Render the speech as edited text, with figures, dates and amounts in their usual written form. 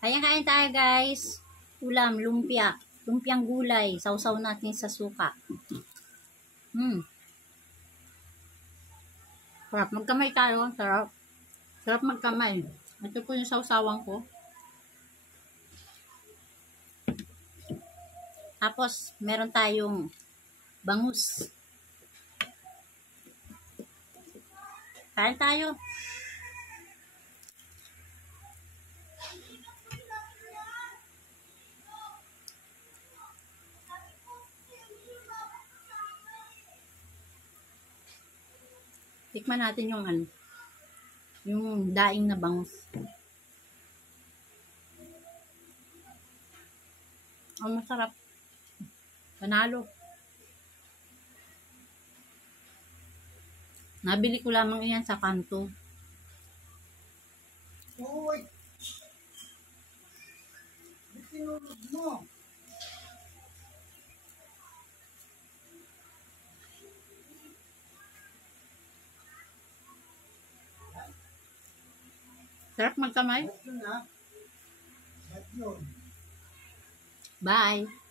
Kaya kain tayo guys. Ulam, lumpia. Lumpiang gulay. Sausaw natin sa suka. Sarap. Magkamay tayo. Sarap. Sarap magkamay. Ito po yung sausawan ko. Tapos, meron tayong bangus. Kain tayo. Tikman natin yung yung daing na bangus. Ang masarap. Panalo. Nabili ko lamang iyan sa kanto. Uy! Sinulog mo. Sarap magkamay. Ba't yun, ha? Ba't yun? Bye.